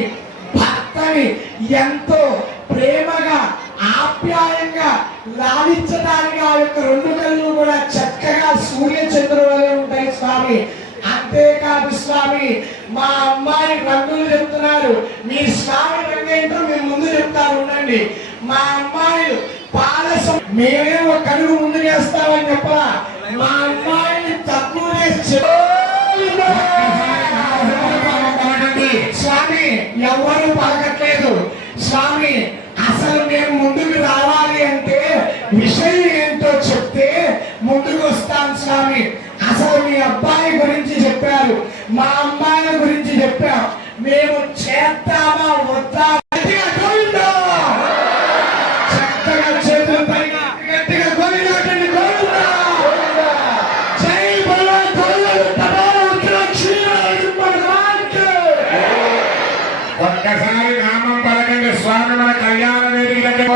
స్వామి భర్తని ఎంతో ప్రేమగా ఆప్యాయంగా లాలించడానికి ఆ యొక్క రెండు కళ్ళు కూడా చక్కగా సూర్య చంద్రులే ఉంటాయి స్వామి. అంతేకాదు స్వామి, మా అమ్మాయి రంగులు చెప్తున్నారు. మీ స్వామి రంగు ఏంటో మేము ముందు చెప్తారు ఉండండి. మా అమ్మాయి పాలసం మేమే ఒక కడుగు ముందు చేస్తామని చెప్పా. మా అమ్మాయిని తక్కువ స్వామి ఎవరు పలకట్లేదు స్వామి. అసలు మేము ముందుకు రావాలి అంటే విషయం ఏంటో చెప్తే ముందుకు వస్తాం స్వామి. అసలు మీ అబ్బాయి గురించి చెప్పారు, మా అమ్మాయి గురించి చెప్పాం. మేము చేస్తామా వద్దా చక్కగా చేతులు పైన గట్టిగా గోవిందండి గోవిందా. జై బోలో ఒక్కసారి నామం పలకండి స్వామి. మన కళ్యాణ వేదికలకి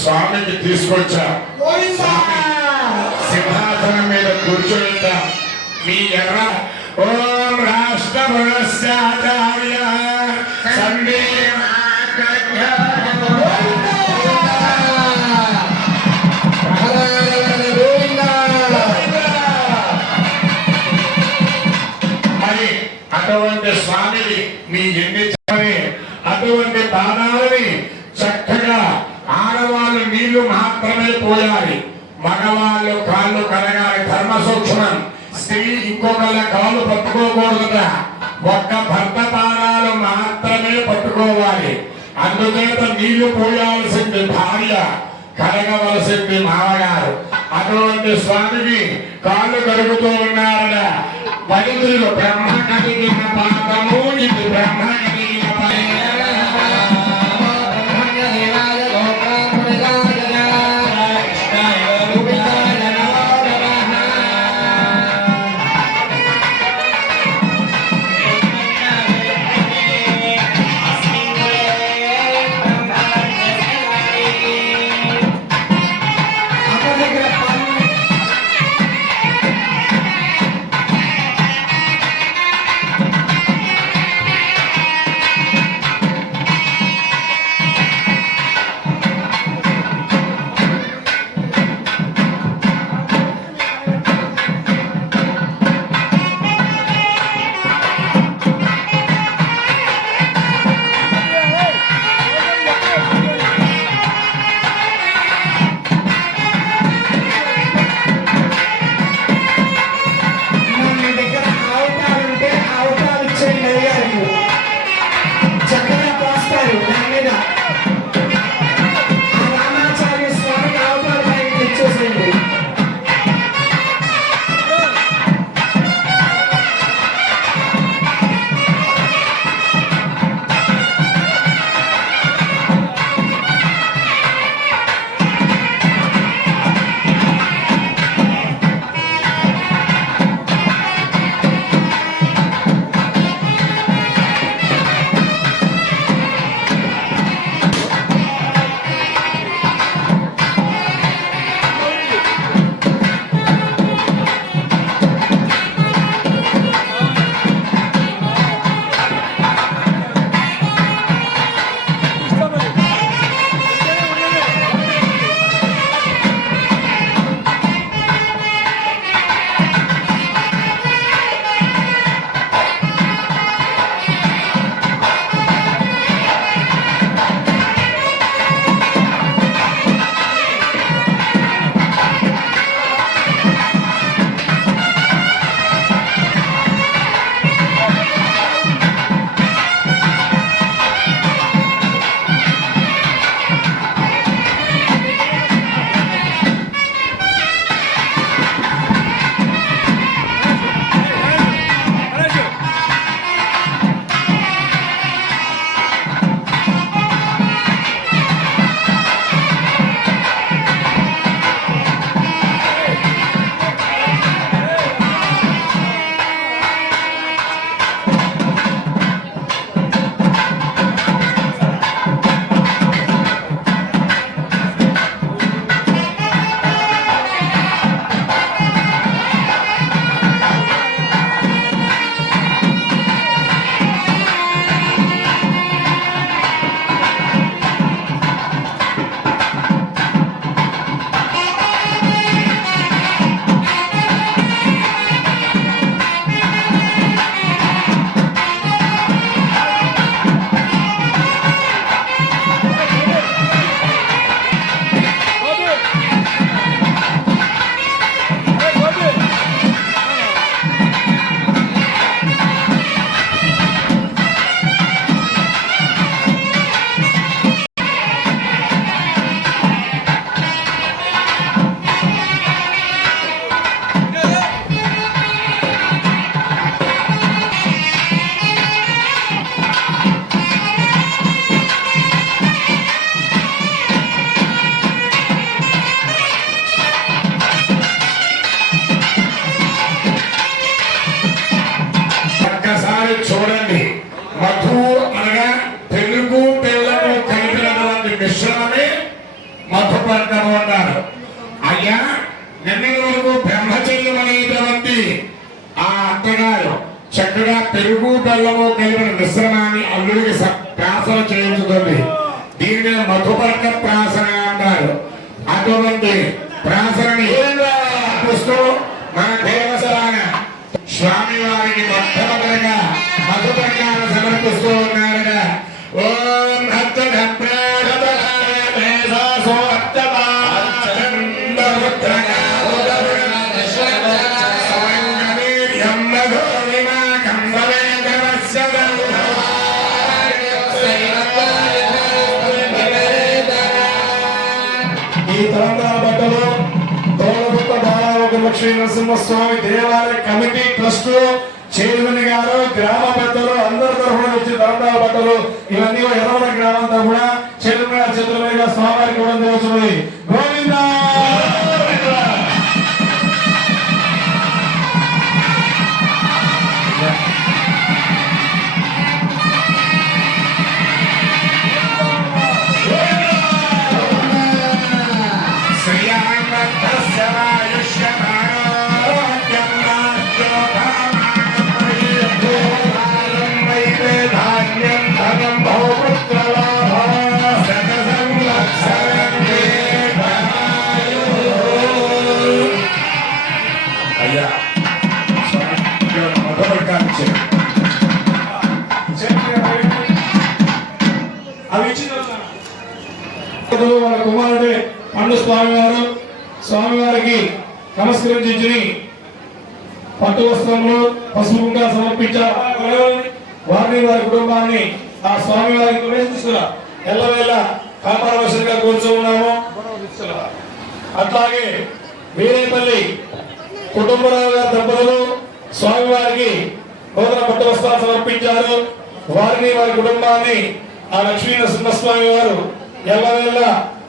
స్వామికి తీసుకొచ్చా. సింహాసనం మీద కూర్చుంటా. మీ ఎర్ర ఓం రాష్ట్ర పురస్యాచార్య మరి అటువంటి స్వామిని మీ ఎన్ని అటువంటి దానాలని చక్కగా ఆడవాళ్ళు నీళ్లు మాత్రమే పోయాలి, మగవాళ్ళు కాళ్ళు కడగాలి. ధర్మ సూక్ష్మం. స్త్రీ ఇంకొకళ్ళ కాళ్ళు పట్టుకోకూడదుగా, ఒక్క భర్త పాదాలు మాత్రమే పట్టుకోవాలి. అందుచేత నీళ్లు పోయాల్సింది భార్య, కడగవలసింది మామగారు. అటువంటి స్వామికి కాళ్ళు కడుగుతూ ఉన్నారట. వైద్యులు బ్రహ్మ కలిగిన పాపము ఇది బ్రహ్మ కలిగిన మధువర్గము అన్నారు. అయ్యా నిన్నటి వరకు బ్రహ్మచర్యం అనేటువంటి ఆ అత్తగారు చక్కగా పెరుగు బెల్లము కలిపిన మిశ్రమాన్ని అల్లుడికి ప్రాసన చేయించుతుంది. దీనిని మధుపర్క ప్రాసన అంటారు. అటువంటి ప్రాసనని మన దేవస్థాన స్వామి వారికి మొట్టమొదటిగా మధుపర్కాలను సమర్పిస్తూ ఉన్నారుగా. ఓం ఈ తెలంగాణ బట్టలు తోలగుట్ట బాలావక లక్ష్మీ నరసింహస్వామి దేవాలయ కమిటీ ట్రస్ట్ చైర్మన్ గారు, గ్రామ పెద్దలు అందరి తరఫున వచ్చి తెలంగాణ బట్టలు ఇవన్నీ ఎర్రవల గ్రామం తరఫున చైర్మన్ గారి చేతుల మీదుగా స్వామివారికి ఇవ్వడం జరుగుతుంది. గోవిందా మన కుమారుడు పండు స్వామి వారు స్వామివారికి నమస్కరించి పట్టు వస్త్రములు పసుపు కుంకాలు సమర్పించారు. వారిని వారి కుటుంబాన్ని ఆ స్వామి వారికి ఎల్లవేళ కాపాడవలసిందిగా కోరుతున్నాము. అట్లాగే వీరేపల్లి కుటుంబరావు గారి దంపతులు స్వామివారికి నూతన పట్టు వస్త్రాలు సమర్పించారు. వారిని వారి కుటుంబాన్ని ఆ లక్ష్మీ నరసింహస్వామి వారు ఎల్లవేళ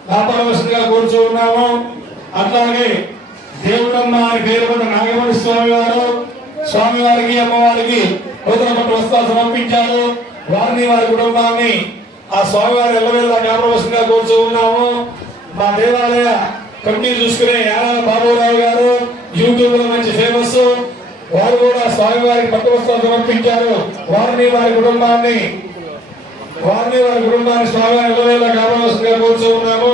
కాపాడవలసిందిగా కోరుతున్నాము. అట్లాగే దేవుడమ్మ అని పేరు కొన్న నాగమణి స్వామి వారు స్వామివారికి అమ్మవారికి నూతన పట్టు వస్త్రాలు సమర్పించారు. వారిని వారి కుటుంబాన్ని ఆ స్వామివారి ఎల్లవేళ కాపాడవలసిందిగా కోరుతున్నాము. మా దేవాలయ కమిటీ చూసుకునే యానాల బాబురావు గారు యూట్యూబ్ లో మంచి ఫేమస్. వారు కూడా స్వామివారికి పట్టు వస్త్రాలు సమర్పించారు. వారిని వారి కుటుంబాన్ని స్వామివారి ఎల్లవేళ కాపాడవలసిందిగా కోరుతున్నాము.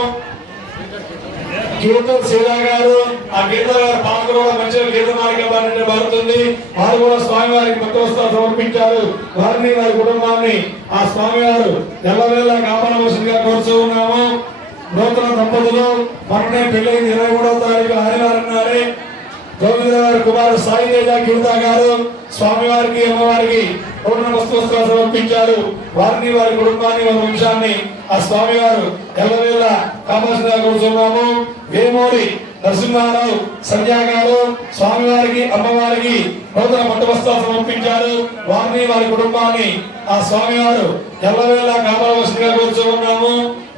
కీర్తన సీతా గారు ఆ కీర్తన గారి పాత్ర కూడా మంచిగా కీర్తనాలిక మారుతుంది. వారు కూడా స్వామివారికి పట్టు వస్త్రాలు సమర్పించారు. వారిని వారి కుటుంబాన్ని ఆ స్వామివారు ఎల్లవేళ కాపాడవలసిందిగా కోరుతున్నాము. నూతన దంపతులు మొన్నే పెళ్లైంది 23వ తారీఖు ఆదివారం నాడే గోవిందరావు కుమారు సాయి తేజ కీర్త గారు స్వామివారికి అమ్మవారికి నూతన వస్త్రాలు సమర్పించారు. వారిని వారి కుటుంబాన్ని వారి వంశాన్ని ఆ స్వామివారు ఎల్లవేళ కాపాల్సిందిగా కోరుతున్నాము. వేమూరి నరసింహారావు సంధ్యా గారు స్వామివారికి అమ్మవారికి నూతన పట్టు వస్త్రాలు సమర్పించారు. వారిని వారి కుటుంబాన్ని ఆ స్వామివారు ఎల్లవేళ కాపాడవలసిందిగా కోరుతున్నాము.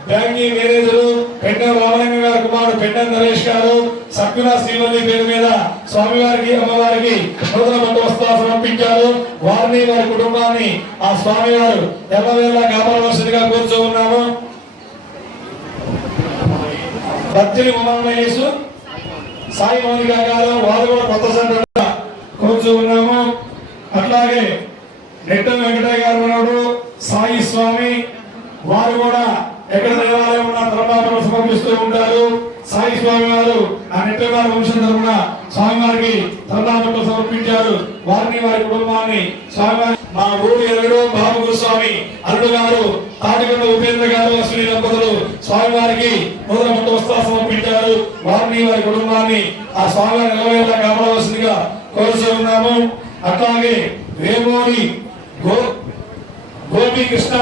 బ్యాంకింగ్ మేనేజరు పెండం రామలింగ గారి కుమారుడు పెండం నరేష్ గారు సభ్యుల శ్రీవల్లి పేరు మీద స్వామివారికి అమ్మవారికి నూతన పట్టు వస్త్రాలు సమర్పించారు. వారిని వారి కుటుంబాన్ని ఆ స్వామివారు ఎల్లవేళ కాపాడవలసిందిగా కోరుతున్నాము. భక్తుని ఉమామహేశు సాయి మౌనిక గారు వారు కూడా కొత్త సంఘటన కోరుతున్నాము. అట్లాగే నెట్టం వెంకటయ్య గారు ఉన్నాడు సాయి స్వామి వారు కూడా ఎక్కడ దేవాలయం ఉన్న తలపాపలు సమర్పిస్తూ ఉంటారు. సాయి స్వామి వారు ఆ నెట్టగారి వంశం తరఫున స్వామివారికి తలపాపలు సమర్పించారు. వారిని వారి కుటుంబాన్ని స్వామివారి మా ఊరి ఎల్లుడు బాబు గురుస్వామి అల్లుడు గారు తాటికొండ ఉపేంద్ర గారు అశ్విని దంపతులు స్వామివారికి నూతన పట్టు వస్త్రాలు సమర్పించారు. వారిని వారి కుటుంబాన్ని ఆ స్వామివారి ఎల్లవేళ కాపాడవలసిందిగా కోరుతున్నాము. అట్లాగే వేమూరి గోపీకృష్ణ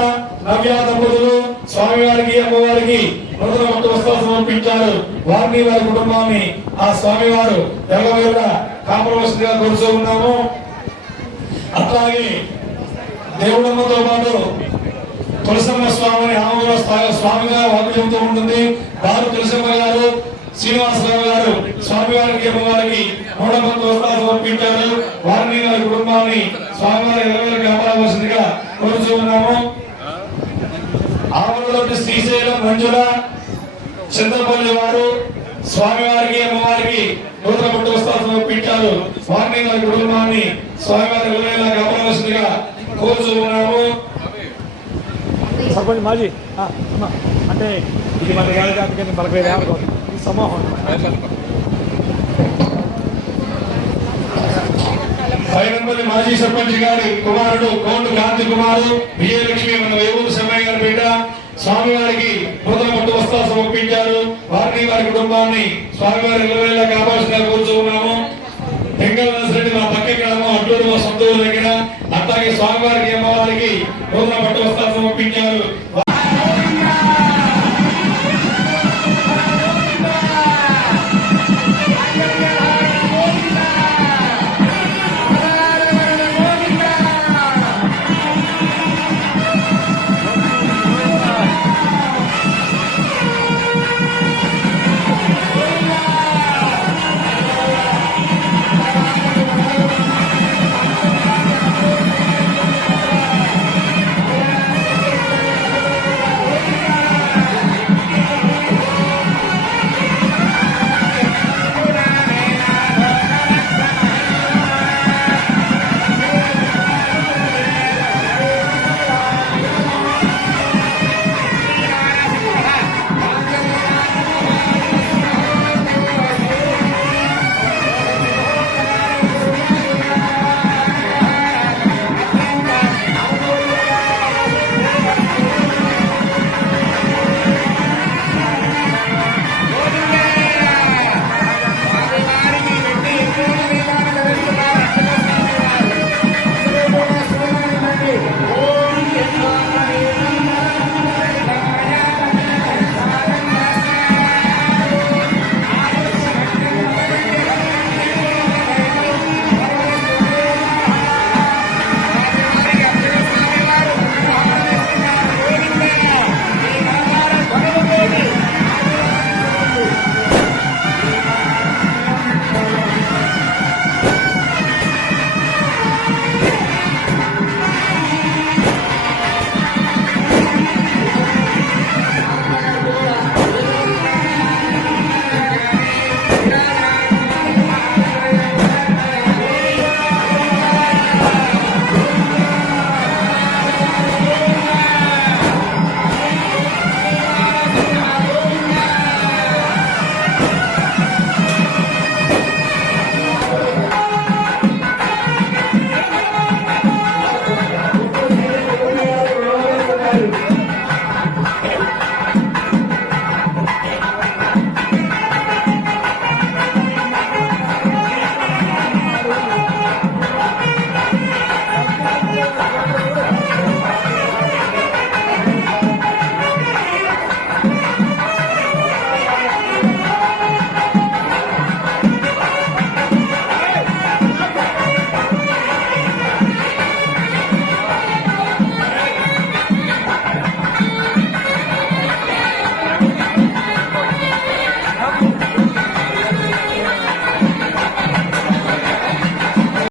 నవ్య దంపతులు స్వామివారికి అమ్మవారికి నూతన పట్టు వస్త్రాలు సమర్పించారు. వారిని వారి కుటుంబాన్ని ఆ స్వామివారు ఎల్లవేళ కాపాడవలసిందిగా కోరుతున్నాము. అట్లాగే దేవుడమ్మతో పాటు తులసమ్మ స్వామిని ఆమెలో స్వామిగా వాకు చెబుతూ ఉంటుంది. వారు తులసమ్మ గారు శ్రీనివాసరావు గారు స్వామివారికి అమ్మవారికి నూతన పట్టు వస్త్రాలు సమర్పించారు. వారిని వారి కుటుంబాన్ని స్వామివారి ఎల్లవేళ కాపాడవలసిందిగా కోరుతున్నాము. ఆవులతోటి శ్రీశైలం మంజుల చింతపల్లి వారు స్వామివారికి అమ్మవారికి నూతన పట్టు వస్త్రాలు సమర్పించారు. వారిని వారి కుటుంబాన్ని స్వామివారి విలువైన కాపాడవలసిందిగా కోరుతున్నాము. సర్పంచ్ మాజీ అంటే ఇది మన జాతకి మనకు ఈ సమూహం పైనంపల్లి మాజీ సర్పంచ్ గారి కుమారుడు కోండు కాంతి కుమారు విజయలక్ష్మి మన వేవూరు సమయ గారి బిడ్డ స్వామివారికి నూతన పట్టు వస్త్రాలు సమర్పించారు. వారిని వారి కుటుంబాన్ని స్వామివారి విలువైన కాపాల్సిందిగా కోరుతున్నాము. బెంగళ నర్సిరెడ్డి మా పక్క గ్రామం అడ్డూరు మా సొంత ఊరు దగ్గర అట్లాగే స్వామివారికి అమ్మవారికి నూతన పట్టు వస్త్రాలు సమర్పించారు. Hallelujah!